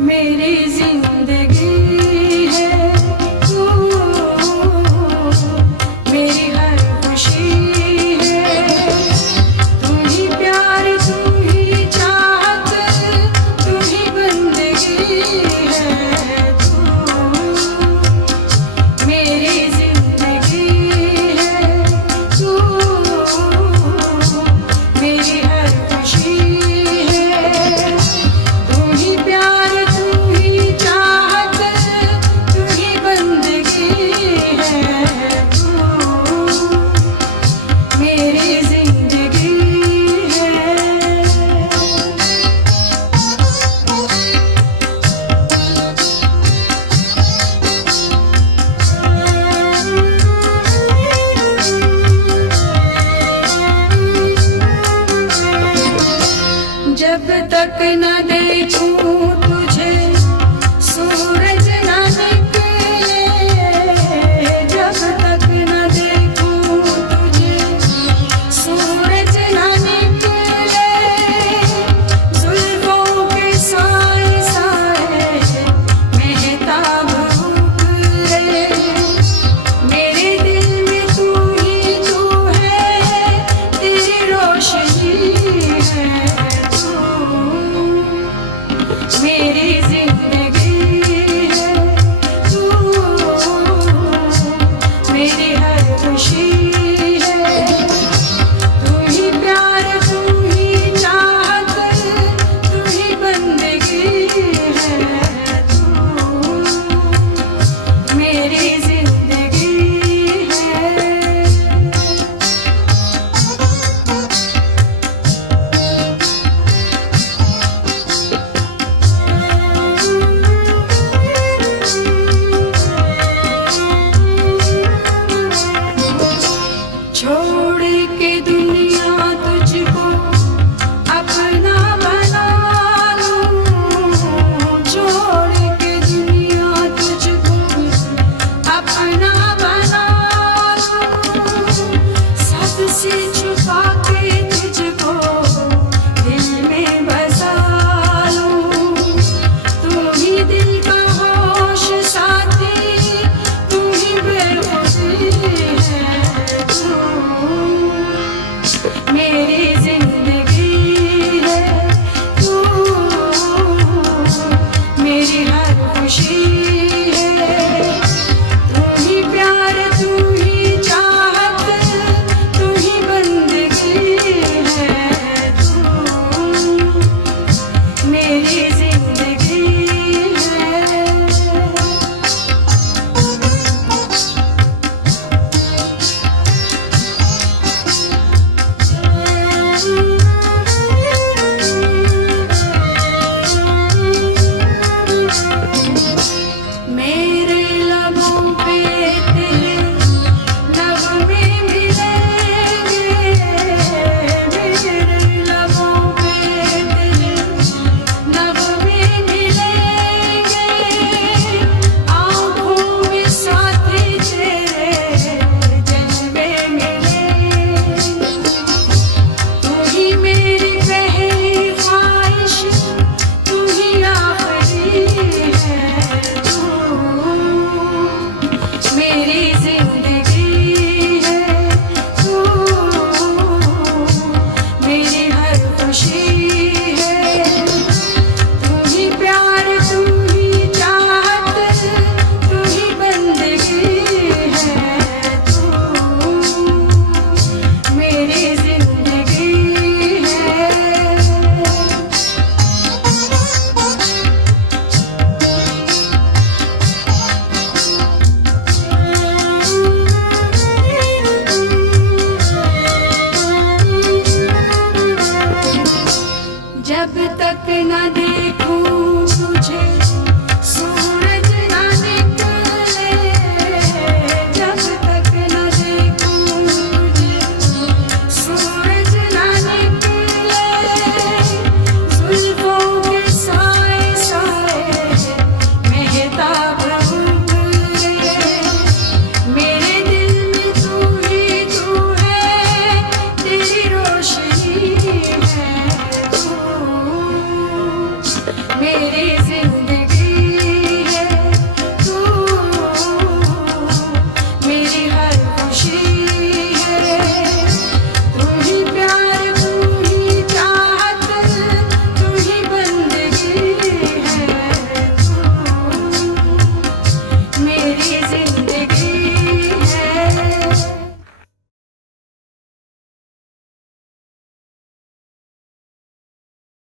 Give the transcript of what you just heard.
मेरी जिंदगी है तू, मेरी हर खुशी है तू ही प्यार, तू ही चाहत, तू ही बंदगी है तू, मेरी जिंदगी है तू, मेरी हर खुशी है तू ही प्यार, तू ही चाहत, तू ही बंदगी है तू, मेरी जिंदगी है। जब तक न देखूं तुझे सूरज न निकले, जब तक न देखूं तुझे सूरज न निकले, जुल्फों के साए साए महताब उगले, मेरे दिल में तू ही तू है, तेरी रोशनी है तू, मेरी जिंदगी है तू, मेरी हर खुशी है तू ही प्यार, तू ही चाहत, तू ही बंदगी है तू, मेरी जिंदगी है। छोड़ के दुनिया तुझको अपना बना लूं, छोड़ के दुनिया तुझको अपना बना लूं, सबसे छुपा के तुझको दिल में बसा लूं, तू ही दिल का होश साथी, तू ही बेखुदी है तू, मेरी जिंदगी है तू, मेरी हर खुशी है तू ही प्यार, तू ही चाहत, तू ही बंदगी है तू, मेरी जिंदगी है। मेरे लबों पे तेरे नगमे मिलेंगे, मेरे लबों पे तेरे नगमे मिलेंगे, आँखों में साथी तेरे जज्बे मिलेंगे, तू ही मेरी पहली ख्वाहिश, तू ही आखिरी है तू, मेरी जिंदगी है तू, मेरी हर खुशी है तू ही प्यार, तू ही चाहत, तू ही बंदगी है तू, मेरी जिंदगी है। जब तक न देखूं तुझे सूरज न निकले, जब तक न देखूं तुझे सूरज न निकले, जुल्फों के साए साए महताब उगले, मेरे दिल में तू ही तू है, तेरी रोशनी है तू, मेरे